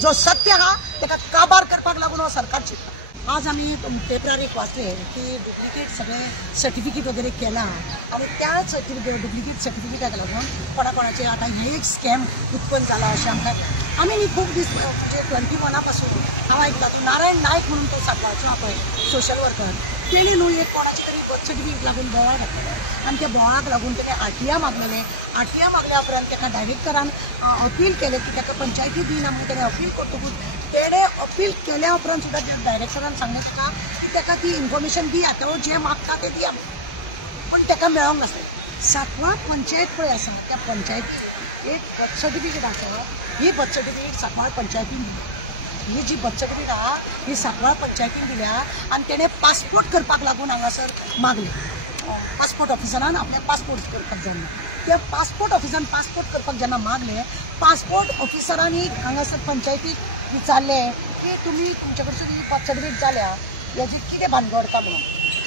जो सत्य हा तेका काबार करपाक लागून हो सरकार चिंतता। आज आम्ही पेपरार एक वाचले की डुप्लिकेट सगळे सर्टिफिकेट वगैरे केला आणि त्या डुप्लिकेट सर्टिफिकेटाक लागून कोणाकोणाचे आता हे एक स्कॅम उत्पन्न जाला अशें आमकां आमी न्ही खूब दीस म्हणजे 21 पासून हांव आयकता तो नारायण नायक म्हणून तो सांगपाचो हा पळय सोशल वर्कर तेणी न्हू एक कोणाचे तरी बर्थ सर्टिफिकेट लागून बोवाळ घातलेलो आनी त्या बोवाळाक लागून तेणे आरटीआय मागलेले आरटीआय मागल्या उपरांत ताका डायरेक्टरान अपील केलें की ताका पंचायती दिना म्हणून ताणें अपील करतकूच तेणे अपील केल्या उपरांत सुद्दां डायरेक्टरान सांगलें तुका की ताका ती इन्फॉर्मेशन दिया तो जे मागता तें दिया पूण ताका मेळोंक नासलें। 7वा पंचायत पळय आसा त्या पंचायतीन एक बर्थ सर्टिफिकेट आसा ही बर्थ सर्टिफिकेट 7वा पंचायतीन दिली ही जी बर्थ सर्टिफिकेट आहा ही 7वा पंचायतीन दिल्या आनी तेणें पासपोर्ट करपाक लागून हांगासर मागलें पासपोर्ट ऑफिसरान आपल्या पासपोर्ट करपाक जाय त्या पासपोर्ट ऑफिसान पासपोर्ट करपाक जेन्ना मागलें पासपोर्ट ऑफिसरांनी हांगासर पंचायतीक विचारलें की तुमी तुमचे कडसून ही बर्थ सर्टिफिकेट जाल्या हेजी कितें भानगड काय म्हणून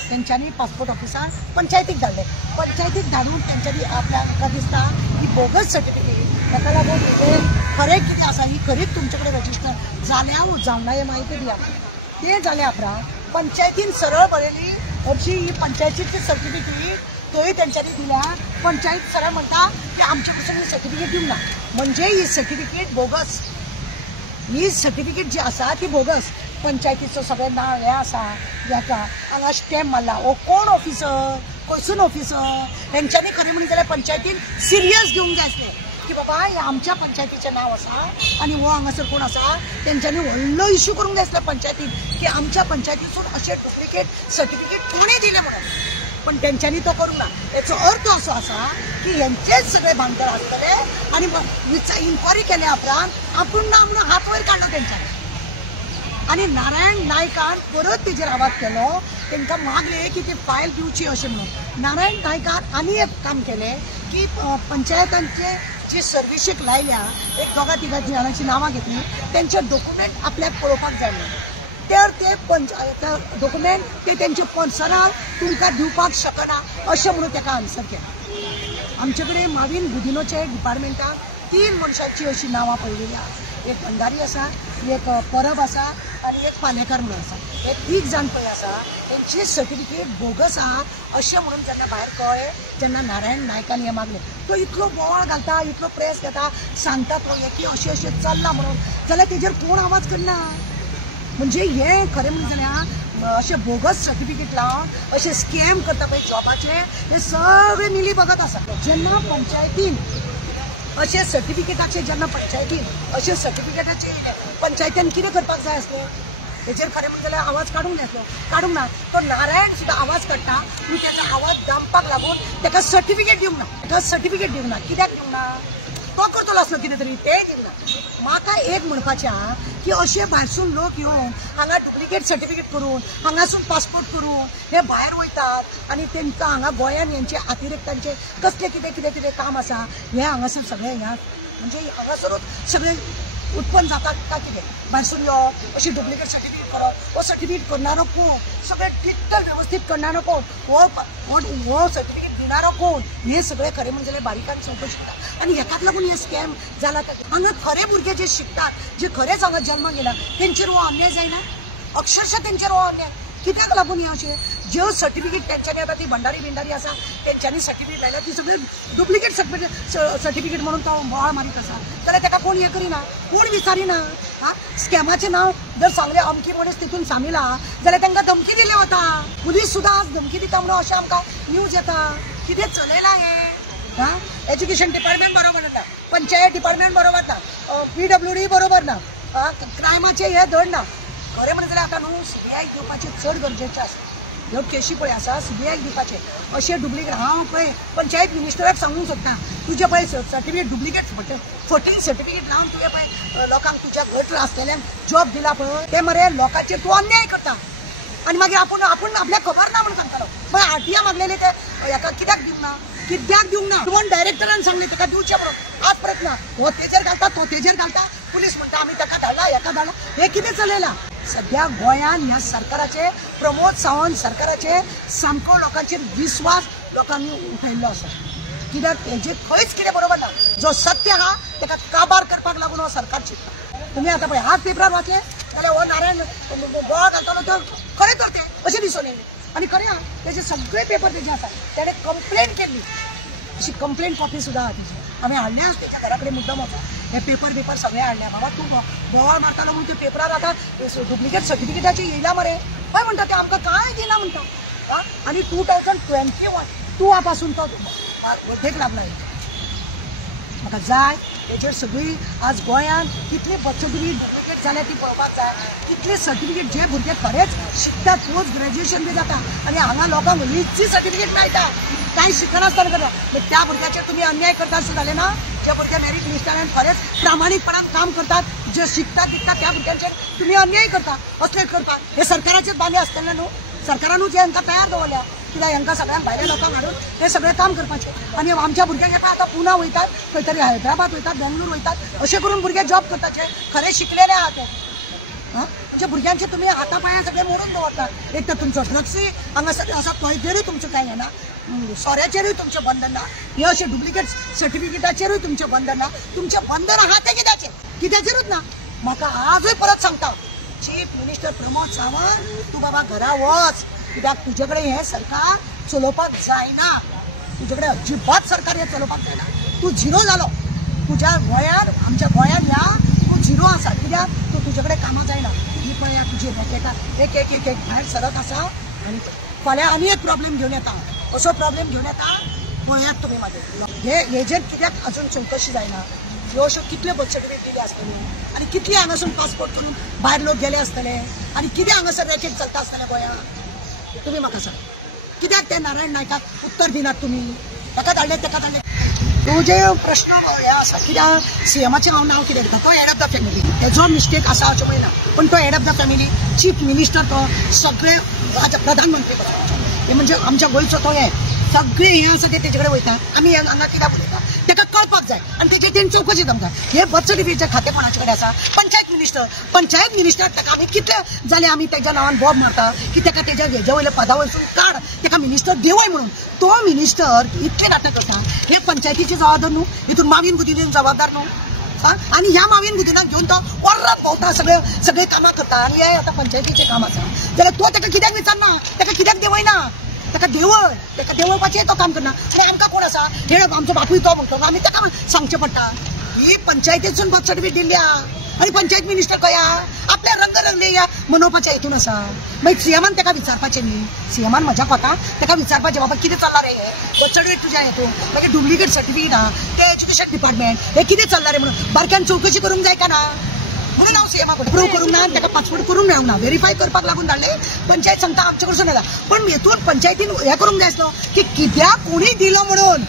तेंच्यांनी पासपोर्ट ऑफिसार पंचायतीक धाडलें पंचायतीक धाडून तेंच्यांनी आपल्याक दिसता ही बोगस सर्टिफिकेट ताका लागून हेजें खरें कितें आसा ही खरीच तुमचे कडेन रजिस्टर जाल्या वो जावना हें म्हायती दिया तें जाल्या उपरांत पंचायतीन सरळ बरयली हरशी ही पंचायतीची सर्टिफिकेट थंय तेंच्यांनी दिल्या पंचायत सरळ म्हणटा की आमचे कडसून ही सर्टिफिकेट दिवंक ना म्हणजे ही सर्टिफिकेट बोगस ही सर्टिफिकेट जी आसा ती बोगस पंचायतीचो सगळे नांव हें आसा हेका हांगा स्टॅम्प मारला हो कोण ऑफिसर खंयसून ऑफिसर तेंच्यांनी खरें म्हणून जाल्यार पंचायतीन सिरियस घेवंक जाय आसलें की बाबा हे आमच्या पंचायतीचें नांव आसा आनी हो हांगासर कोण आसा तेंच्यांनी व्हडलो इश्यू करूंक जाय आसलो पंचायतीन की आमच्या पंचायतीसून अशें डुप्लिकेट सर्टिफिकेट कोणें दिलें म्हणून पण तेंच्यांनी तो करूंक ना हेचो अर्थ असो आसा की हेंचेच सगळे भानगड आसतले आनी इन्क्वायरी केल्या उपरांत आपूण ना म्हणून हात वयर काडलो तेंच्यांनी आनी नारायण नायकान परत तेजेर आवाज केलो तांकां मागले की ती फायल दिवची अशें म्हणून नारायण नायकान आनी एक काम केलें की पंचायतांचे जे सर्विसेक लायल्या एक दोगा तिगा जाणांची नांवां घेतली तेंचे डॉक्युमेंट आपल्याक पळोवपाक जाय म्हणून तर ते पंचायत डॉक्युमेंट ते तेंचे पंचायत तुमकां दिवपाक शकना अशें म्हणून ताका आन्सर केलें आमचे कडेन माविन गुदिनोचे डिपार्टमेंटाक 3 मनशांची अशी नांवां पळयलेली आसा एक भंडारी आसा एक परब आसा आनी एक पालेकर म्हणून आसा हे 3 जाण पळय आसा तेंची सर्टिफिकेट बोगस आहा अशें म्हणून जेन्ना भायर कळ्ळें जेन्ना नारायण नायकान हें मागलें तो इतलो बोवाळ घालता इतलो प्रेस घेता सांगता तो की अशें अशें चल्लां म्हणून जाल्यार तेजेर कोण आवाज करना म्हणजे हे खरें म्हणून जाल्यार अशें बोगस सर्टिफिकेट लावन अशें स्कॅम करता पळय जॉबाचे हे सगळे मिली बगत आसा जेन्ना पंचायतीन अशें सर्टिफिकेटाचे जेन्ना पंचायतीन अशें सर्टिफिकेटाचे पंचायतीन कितें करपाक जाय आसलें हेजेर खरें म्हणून जाल्यार आवाज काडूंक जाय आसलो काडूंक ना तो नारायण सुद्दां आवाज काडटा पूण तेजो आवाज दामपाक लागून ताका सर्टिफिकेट दिवंक ना ताका सर्टिफिकेट दिवंक ना कित्याक दिवंक ना तो करतलो आसलो कितें तरी तें दिवंक ना म्हाका एक म्हणपाचें आहा की अशे भायरसून लोक येवन हांगा डुप्लिकेट सर्टिफिकेट करून हांगासून पासपोर्ट करून हे भायर वयतात आनी तेंकां हांगा गोंयान हेंचे अतिरिक्तांचे कसले कितें काम आसा हे हांगासून सगळे ह्या म्हणजे हांगासरूच सगळे उत्पन्न जातात काय कितें भायरसून यो अशी डुप्लिकेट सर्टिफिकेट करप हो सर्टिफिकेट करणारो कोण सगळे टिकटल व्यवस्थित करणारो कोण हो सर्टिफिकेट दिणारो कोण हे सगळे खरें म्हणजे जाल्यार बारीकान चवकशी करतात आनी हेकाच लागून हे स्कॅम जाला हांगा खरे भुरगे जे शिकतात जे खरेच हांगा जल्माक येयला तेंचेर हो अन्याय जायना अक्षरशः तेंचेर हो अन्याय कित्याक लागून हे अशें ज्यो सर्टिफिकेट तेंच्यांनी आतां ती भंडारी आसा तेंच्यांनी सर्टिफिकेट लायल्या ती सगळी डुप्लिकेट सर्टिफिकेट म्हणून तो बोवाळ मारीत आसा जाल्यार ताका कोण हें करिना कोण विचारिना हां स्कॅमाचें नांव जर सांगलें अमकी मनीस तितून सामील आहा जाल्यार तांकां धमकी दिली वता पुलीस सुद्दां आज धमकी दिता म्हणून अशें आमकां न्यूज येता कितें चलयलां हें हां एज्युकेशन डिपार्टमेंट बरोबर ना पंचायत डिपार्टमेंट बरोबर ना PWD बरोबर ना क्रायमाचें हें धड ना खरें म्हणून जाल्यार आतां न्हू CBI दिवपाचें चड गरजेचें आसा ह्यो केशी पळय आसा CBI दिवपाचें अशें डुप्लिकेट हांव पळय पंचायत मिनिस्टराक सांगूंक सोदता तुजें पळय सर्टिफिकेट डुप्लिकेट फटींग सर्टिफिकेट लावन तुवें पळय लोकांक तुज्या घट आसलेल्यांक जॉब दिला पळय ते मरे लोकांचेर तूं अन्याय करता आनी मागीर आपूण आपल्याक खबर ना म्हणून सांगतालो पळय आरटीआय मागलेले ते हेका कित्याक दिवंक ना म्हणून डायरेक्टरान सांगलें ताका दिवचें म्हणून आज प्रयत्न हो तेजेर घालता तो तेजेर घालता पुलीस म्हणटा आमी ताका धाडला हेका धाडला हे कितें चलयलां सध्या गोंयान ह्या सरकाराचे प्रमोद सावंत सरकाराचे सामको लोकांचेर विश्वास लोकांनी उठयल्लो आसा कित्याक हेजेर खंयच कितें बरोबर ना जो सत्य आहा ताका काबार करपाक लागून हो सरकार चिंतता तुम्ही आता पळय आज पेपरार वाचले जाल्यार हो नारायण गोवा घालतालो तो खरें तर ते अशें दिसून येयलें आनी खरें आहा तेजे सगळे पेपर तेजे आसा तेणे कंप्लेन केल्ली अशी कंप्लेन कॉपी सुद्दां आहा तेजी आमी हाडल्या तेच्या घरा कडेन मुद्दम वचून हे पेपर सगळे हाडल्या बाबा तूं बोवाळ मारतालो म्हणून ते पेपरार आतां डुप्लिकेट सर्टिफिकेटाची येयला मरे हय म्हणटा ते आमकां कांय दिना म्हणटा आनी 2021 पासून तो वर्थेक लागला म्हाका जाय तेजेर सगळी आज गोंयांत कितले बर्थ सर्टिफिकेट डुप्लिकेट जाल्या ती पळोवपाक जाय कितले सर्टिफिकेट जे भुरगे खरेंच शिकतात पोस्ट ग्रॅज्युएशन बी जाता आनी हांगा लोकांक लीजची सर्टिफिकेट मेळटा कांय शिकनासतना करता त्या भुरग्याचेर तुमी अन्याय करता अशें जालें ना जे भुरगे मेरीट लिस्टान खरेंच प्रामाणीकपणान काम करतात जे शिकतात दिसतात त्या भुरग्यांचेर तुमी अन्याय करता असले करता हे सरकाराचेच बांदे आसतले न्हू सरकारानूच जे हांकां तयार दवरल्या कित्याक हांकां सगळ्यांक भायल्या लोकांक हाडून हे सगळें काम करपाचें आनी आमच्या भुरग्यांक येता आतां पुना वयतात खंय तरी हैदराबाद वयतात बेंगलूर वयतात अशें करून भुरगे जॉब करतात जे खरें शिकलेले आहात ते म्हणजे भुरग्यांचे तुम्ही हातापाया सगळे मोडून दवरतात एक तर तुमचो ड्रग्सूय हांगा सगळें आसा तोयचेरूय तुमचें कांय येना सोऱ्याचेरूय तुमचें बंधन ना हे अशें डुप्लिकेट सर्टिफिकेटाचेरूय तुमचें बंधन ना तुमचें बंधन आहा तें कित्याचेरूच ना म्हाका आजूय परत सांगता चीफ मिनिस्टर प्रमोद सावंत तूं बाबा घरा वच कित्याक तुजे कडेन हें सरकार चलोवपाक जायना तुजे कडेन अजिबात सरकार हें चलोवपाक जायना तूं झिरो जालो तुज्या गोंयांत आमच्या गोंयांत ह्या तूं झिरो आसा कित्याक तुजे कडेन कामां जायना ही पळया तुजी रॅकेटां एक एक एक एक भायर सरत आसा आनी फाल्यां आनी एक प्रॉब्लेम घेवन येता असो प्रॉब्लेम घेवन येता पळयात तुमी म्हाजे हेजेर कित्याक अजून चवकशी जायना ह्यो अश्यो कितले बर्थ सर्टिफिकेट दिले आसतले आनी कितले हांगासून पासपोर्ट करून भायर लोक गेले आसतले आनी कितें हांगासर रॅकेट चलता आसतलें गोंयांत तुमी म्हाका सांग कित्याक ते नारायण नायकाक उत्तर दिनात तुमी ताका धाडले तुजे प्रश्न हे आसा कित्याक सीएमाचें हांव नांव कितें घेता तो हेड ऑफ द फॅमिली तेजो मिस्टेक आसा अशें पळयना पण तो head of the family chief minister तो सगळे प्रधानमंत्री हे म्हणजे आमच्या गोंयचो तो हे सगळे हे आसा ते तेजे कडेन वयता आमी हांगा कित्याक उलयता ताका कळपाक जाय आनी तेजे तेणी चवकशी करपाक जाय हे बर्थ सर्टिफिकेटचे खातें कोणाचे कडेन आसा पंचायत मिनिस्टर ताका आमी कितले जाले आमी तेज्या नांवान बॉब मारता की ताका तेज्या हेज्या वयल्या पदा वयरसून काड ताका मिनिस्टर देवय म्हणून तो मिनिस्टर इतले नाटक करता हे पंचायतीची जबाबदार न्हू हितून मावीन गुदिनीन जबाबदार न्हू आणि ह्या मावीन गुदिनाक घेऊन तो वरात भोंवता सगळे कामां करता आनी हे आतां पंचायतीचें काम आसा जाल्यार तो ताका कित्याक विचारना ताका कित्याक देवयना ताका देवळपाचें तो काम करना आनी आमकां कोण आसा हे आमचो बापूय तो म्हणटलो आमी ताका सांगचें पडटा ही पंचायतीसून बर्थ सर्टिफिकेट दिल्ली आनी पंचायत मिनिस्टर खंय आपल्या रंगरंगले या मनोवपाच्या हितून आसा मागीर सीएमान ताका विचारपाचें न्ही सीएमान म्हज्या कोता ताका विचारपाचें बाबा कितें चल्ला रे हे बर्थ सर्टिफिकेट तुज्या हेतून मागीर डुप्लिकेट सर्टिफिकेट आहा ते एज्युकेशन डिपार्टमेंट हे कितें चल्ला रे म्हणून बारक्यान चवकशी करूंक जाय का ना म्हणून हांव सीएमा कडेन प्रूव करूंक ना ताका पासपोर्ट करूंक मेळूंक ना व्हेरीफाय करपाक लागून धाडले पंचायत सांगता आमचे कडसून येता पण हेतून पंचायतीन हे करूंक जाय आसलो की कित्याक कोणी दिलो म्हणून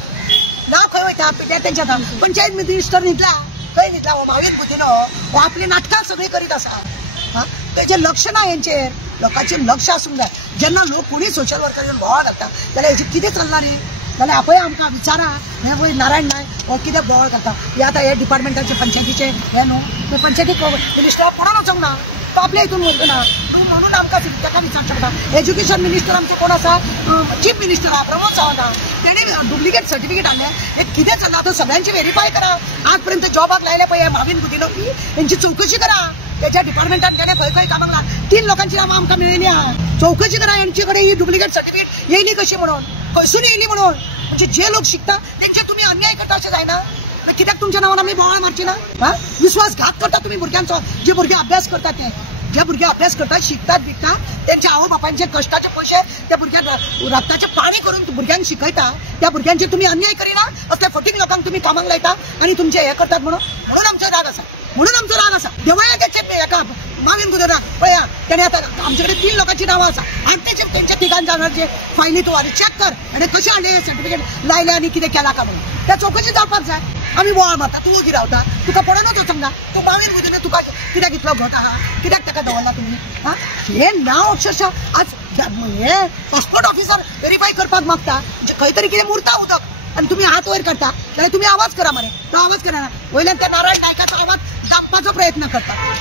नांव खंय वयता पिड्यार तेंच्या पंचायत मिनिस्टर न्हिदला खंय न्हिदला हो मावीन गुदिनो हो आपली नाटकां सगळी करीत आसा तेजें लक्ष ना हेंचेर लोकांचेर लक्ष आसूंक जाय जेन्ना लोक कोणी सोशल वर्कर येवन बोवाळ घालता जाल्यार हेजें कितें चल्लां न्ही जाल्यार आपय आमकां विचारा हे वय नारायण नायक हो कित्याक बोवाळ घालता हे आतां हे डिपार्टमेंटाचे पंचायतीचे हे न्हू ते पंचायतीक मिनिस्टर कोणाक वचोंक ना तो आपल्या हितून वचना म्हणून आमकां ताका विचारचें पडटा एज्युकेशन मिनिस्टर आमचो कोण आसा चीफ मिनिस्टर आहा प्रमोद सावंत तेणें डुप्लिकेट सर्टिफिकेट हाडलें हे कितें चल्लां तो सगळ्यांची व्हेरीफाय करा आज पर्यंत जॉबाक लायले पळय मावीन गुदिनो हेंची चवकशी करा तेज्या डिपार्टमेंटान तेणें खंय खंय कामाक लागला 3 लोकांची नांवां आमकां मेळिल्लीं आहा चवकशी करा हेंचे कडेन ही डुप्लिकेट सर्टिफिकेट येयली कशी म्हणून खंयसून येयली म्हणून म्हणजे जे लोक शिकता तेंचे तुमी अन्याय करता अशें जायना कित्याक तुमच्या नांवान आमी बोवाळ मारची ना विश्वासघात करता तुमी भुरग्यांचो जे भुरगे अभ्यास करतात ते जे भुरगे अभ्यास करतात शिकतात बिकतात त्यांच्या आवय बापायचे कष्टाचे पैसे त्या भुरग्यांक रक्ताचे पाणी करून भुरग्यांक शिकयता त्या भुरग्यांचे तुम्ही अन्याय करिना असल्या फटींग लोकांक तुम्ही कामाक लायता आणि तुमचे हे करतात म्हणून आमचो राग आसा देवळ्या त्याचे एका मावीन गुदिनाक पळया त्याने आता आमच्याकडे 3 लोकांची नावं आसा आणि त्यांच्या तिगांच्या जाणांचे फायली तू आनी चेक कर आणि कशें हाडले सर्टिफिकेट लायले आनी कितें केला का म्हणून त्या चौकशी जावपाक जाय आमी बोवाळ मारता तूं उगी रावता तुका पडनूच वचोंक ना तूं मावीन गुदिनो तुका कित्याक इतलो घट आहा कित्याक ताका दवरला तुमी हे नांव अक्षरशः आज हे पासपोर्ट ऑफिसर व्हेरीफाय करपाक मागता खंय तरी कितें मुरता उदक आणि तुम्ही हात वयर करता जाल्यार तुम्ही आवाज करा मरे तो आवाज करा वयल्यान त्या नारायण नायकाचो आवाज दाबपाचो प्रयत्न करता